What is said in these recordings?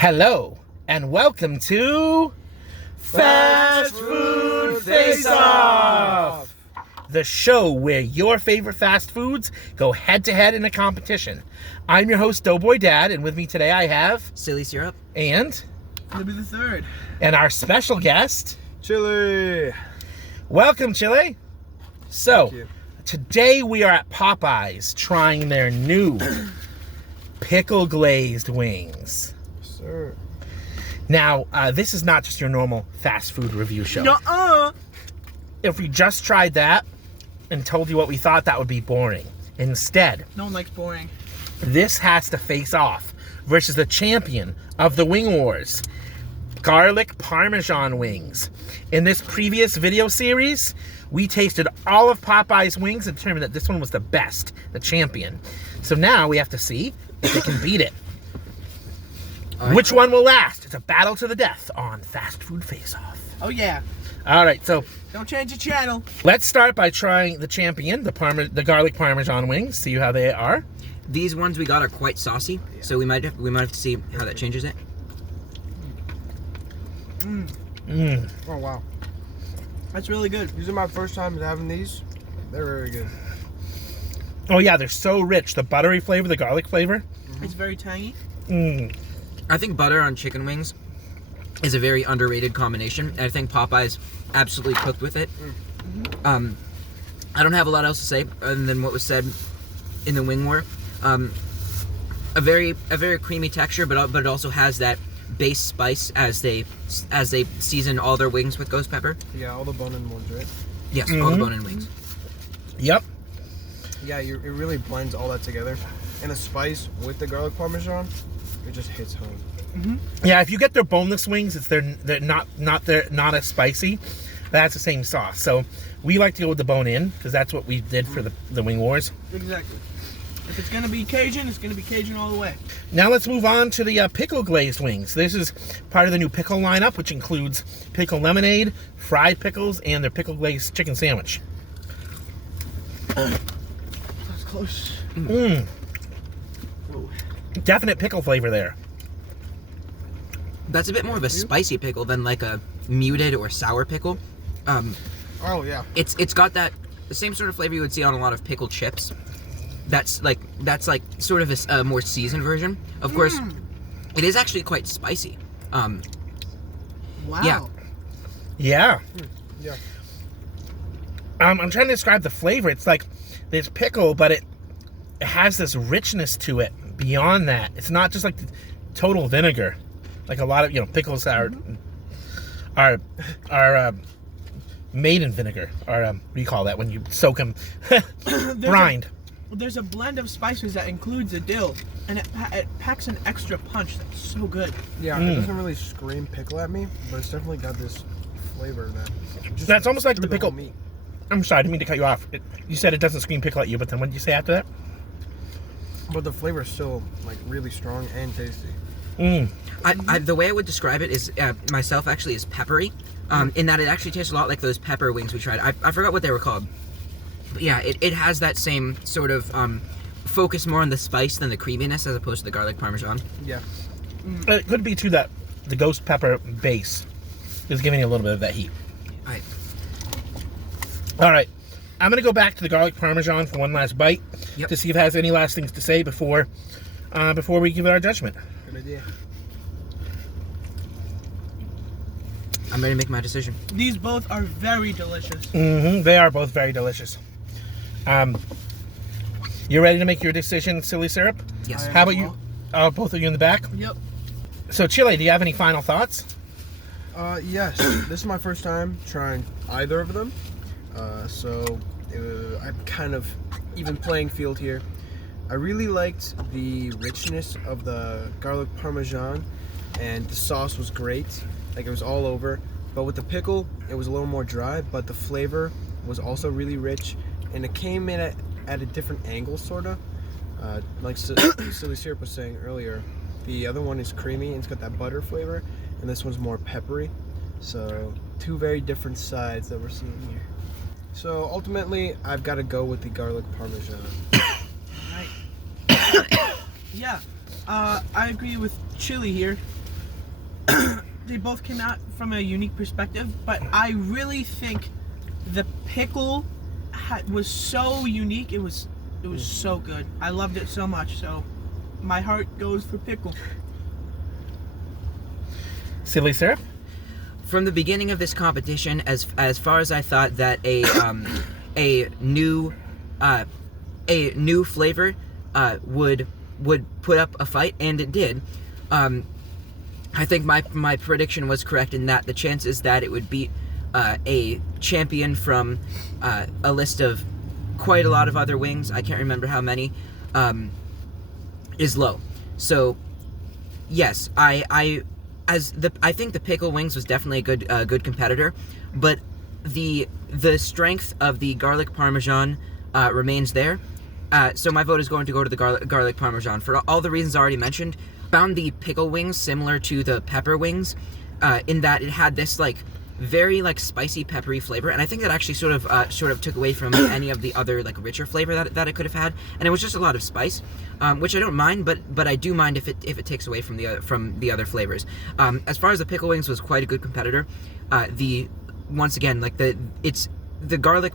Hello, and welcome to Fast Food Face-Off, the show where your favorite fast foods go head-to-head in a competition. I'm your host, Doughboy Dad, and with me today I have... Silly Syrup. And... Libby the Third. And our special guest... Chili. Welcome, Chili. So, today we are at Popeyes trying their new Pickle Glazed Wings. Sir. Now, this is not just your normal fast food review show. Nuh-uh. If we just tried that and told you what we thought, that would be boring. Instead, No one likes boring. this has to face off versus the champion of the Wing Wars, Garlic Parmesan Wings. In this previous video series, we tasted all of Popeye's wings and determined that this one was the best, the champion. So now we have to see if they can beat it. Which one will last? It's a battle to the death on Fast Food Face-Off. Oh, yeah. All right, so Don't change the channel. let's start by trying the champion, the garlic Parmesan wings, see how they are. These ones we got are quite saucy, so we might have to see how that changes it. Oh, wow. That's really good. These are my first time having these. They're very good. Oh yeah, they're so rich. The buttery flavor, the garlic flavor. It's very tangy. I think butter on chicken wings is a very underrated combination, and I think Popeyes absolutely cooked with it. I don't have a lot else to say other than what was said in the Wing War. A very creamy texture, but it also has that base spice as they season all their wings with ghost pepper. Yeah, all the bone-in ones, right? Yes, all the bone-in wings. Yep. Yeah, it really blends all that together. And the spice with the garlic parmesan, it just hits home. Yeah, if you get their boneless wings, they're not as spicy. That's the same sauce. So we like to go with the bone in because that's what we did for the Wing Wars. Exactly. If it's going to be Cajun, it's going to be Cajun all the way. Now let's move on to the Pickle Glazed Wings. This is part of the new pickle lineup, which includes pickle lemonade, fried pickles, and their pickle glazed chicken sandwich. That's close. Definite pickle flavor there. That's a bit more of a spicy pickle than like a muted or sour pickle. Oh, yeah. It's got the same sort of flavor you would see on a lot of pickled chips. That's like sort of a more seasoned version. Of course, it is actually quite spicy. Wow. Yeah. Yeah. Yeah. I'm trying to describe the flavor. It's like there's pickle, but it has this richness to it beyond that. It's not just like total vinegar. Like a lot of, pickles are made in vinegar. Or what do you call that when you soak them? Brined. There's a blend of spices that includes a dill, and it packs an extra punch that's so good. Yeah, it doesn't really scream pickle at me, but it's definitely got this flavor that... That's almost like the through pickle. whole meat. I'm sorry, I didn't mean to cut you off. You said it doesn't scream pickle at you, but then what did you say after that? But the flavor is still like really strong and tasty. The way I would describe it is myself actually is peppery, in that it actually tastes a lot like those pepper wings we tried. I forgot what they were called. But yeah, it has that same sort of focus more on the spice than the creaminess as opposed to the garlic parmesan. Yeah. It could be too that the ghost pepper base is giving you a little bit of that heat. All right, I'm gonna go back to the garlic parmesan for one last bite to see if it has any last things to say before we give it our judgment. Good idea. I'm ready to make my decision. These both are very delicious. They are both very delicious. You ready to make your decision, Silly Syrup? Yes. How about you? Both of you in the back? Yep. So, Chile, do you have any final thoughts? Yes. This is my first time trying either of them. So I'm kind of even playing field here. I really liked the richness of the garlic parmesan, and the sauce was great. Like, it was all over. But with the pickle, it was a little more dry, but the flavor was also really rich, and it came in at a different angle, sort of. Like Silly Syrup was saying earlier, the other one is creamy and it's got that butter flavor, and this one's more peppery. So, two very different sides that we're seeing here. So, ultimately, I've got to go with the garlic parmesan. Right. Yeah. I agree with Chili here. they both came out from a unique perspective, but I really think the pickle was so unique. It was so good. I loved it so much. So my heart goes for pickle. Silly syrup? From the beginning of this competition, as far as I thought that a new flavor would put up a fight, and it did. I think my prediction was correct in that the chances that it would beat a champion from a list of quite a lot of other wings, I can't remember how many, is low. So yes, I think the pickle wings was definitely a good competitor, but the strength of the garlic parmesan remains there. So my vote is going to go to the garlic parmesan for all the reasons already mentioned. Found the pickle wings similar to the pepper wings, in that it had this like very like spicy peppery flavor, and I think that actually sort of took away from any of the other like richer flavor that it could have had, and it was just a lot of spice, which I don't mind, but I do mind if it takes away from the other flavors. As far as the pickle wings was quite a good competitor. Once again, like the garlic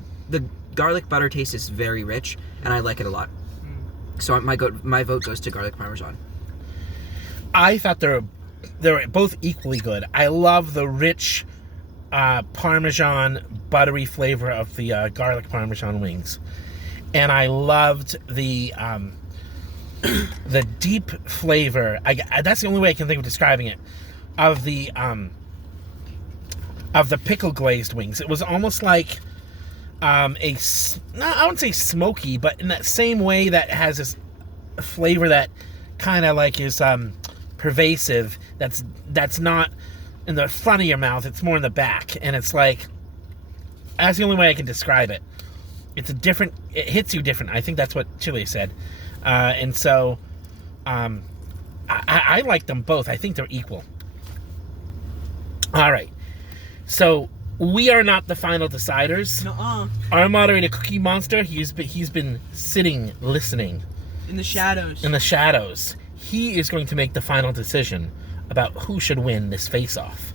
butter taste is very rich, and I like it a lot. So my vote goes to garlic parmesan. I thought they were both equally good. I love the rich Parmesan buttery flavor of the garlic Parmesan wings, and I loved the deep flavor. That's the only way I can think of describing it, of the pickle glazed wings. It was almost like I wouldn't say smoky, but in that same way that has this flavor that kind of like is pervasive. That's not in the front of your mouth, it's more in the back, and it's like, that's the only way I can describe it. It hits you different. I think that's what Chile said. And so I like them both. I think they're equal. All right, so we are not the final deciders. Nuh-uh. Our moderator, Cookie Monster, he's been sitting listening In the shadows. in the shadows. He is going to make the final decision about who should win this face-off.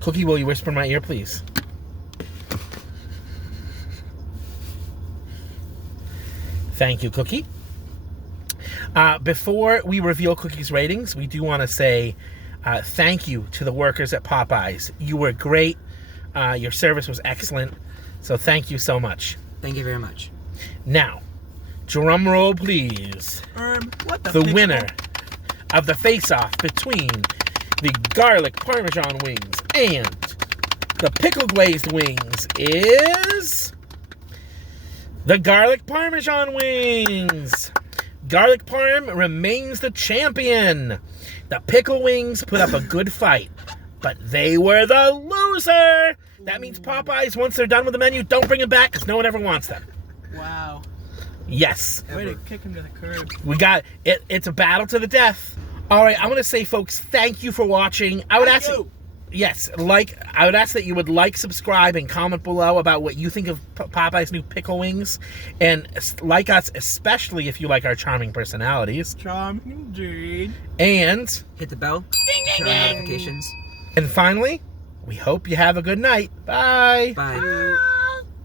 Cookie, will you whisper in my ear, please? Thank you, Cookie. Before we reveal Cookie's ratings, we do want to say thank you to the workers at Popeyes. You were great. Your service was excellent. So thank you so much. Thank you very much. Now, drum roll, please. What the The pickle? winner of the face-off between the garlic Parmesan wings and the pickle glazed wings is the garlic Parmesan wings. Garlic parm remains the champion. The pickle wings put up a good fight, but they were the loser. That means Popeyes, once they're done with the menu, don't bring them back because no one ever wants them. Wow. Yes. Way to kick him to the curb. We got it. It's a battle to the death. All right, I want to say, folks, thank you for watching. I would ask that you would like, subscribe, and comment below about what you think of Popeye's new pickle wings, and like us, especially if you like our charming personalities. Charming indeed. And Hit the bell. Turn on notifications. finally, we hope you have a good night. Bye. Bye.